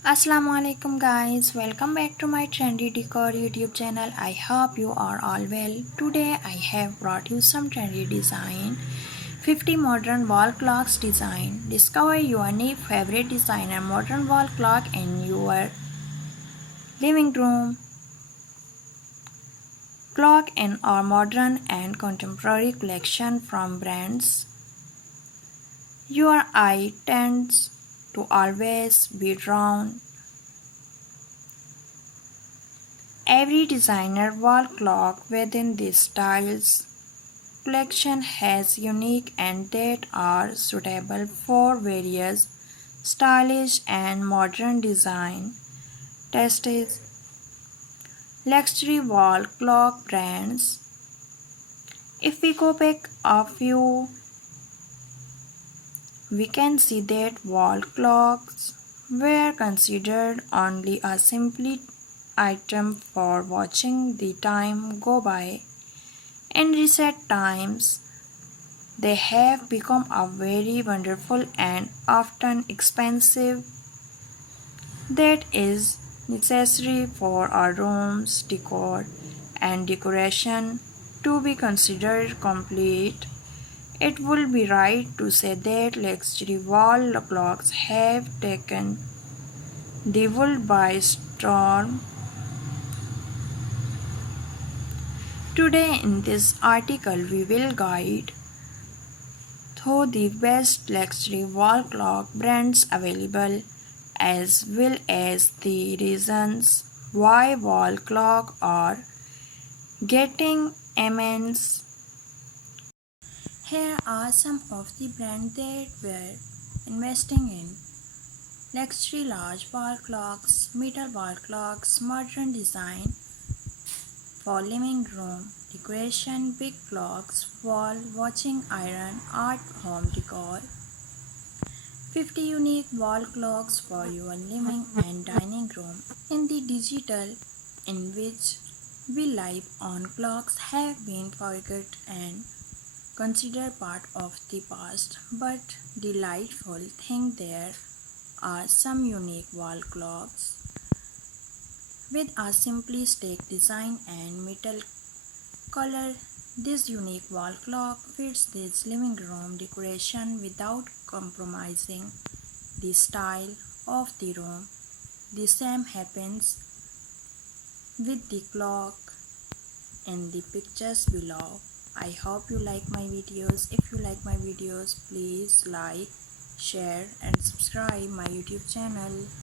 Assalamualaikum guys, welcome back to my Trendy Decor YouTube channel. I hope you are all well. Today I have brought you some trendy design, 50 modern wall clocks design. Discover your new favorite designer modern wall clock in your living room. Clock in our modern and contemporary collection from brands. Your eye tends to always be drawn. Every designer wall clock within this styles collection has unique and that are suitable for various stylish and modern design tastes. Luxury wall clock brands. If we go back a few, we can see that wall clocks were considered only a simple item for watching the time go by. In recent times, they have become a very wonderful and often expensive that is necessary for our rooms, decor, and decoration to be considered complete. It would be right to say that luxury wall clocks have taken the world by storm. Today in this article we will guide through the best luxury wall clock brands available as well as the reasons why wall clocks are getting immense. Here are some of the brands that we're investing in. Luxury large wall clocks, metal wall clocks, modern design for living room decoration, big clocks, wall watching iron, art home decor. 50 unique wall clocks for your living and dining room. In the digital in which we live on, clocks have been forgotten and considered part of the past, but delightful thing there are some unique wall clocks with a simplistic design and metal color. This unique wall clock fits this living room decoration without compromising the style of the room. The same happens with the clock in the pictures below. I hope you like my videos. If you like my videos, please like, share and subscribe my YouTube channel.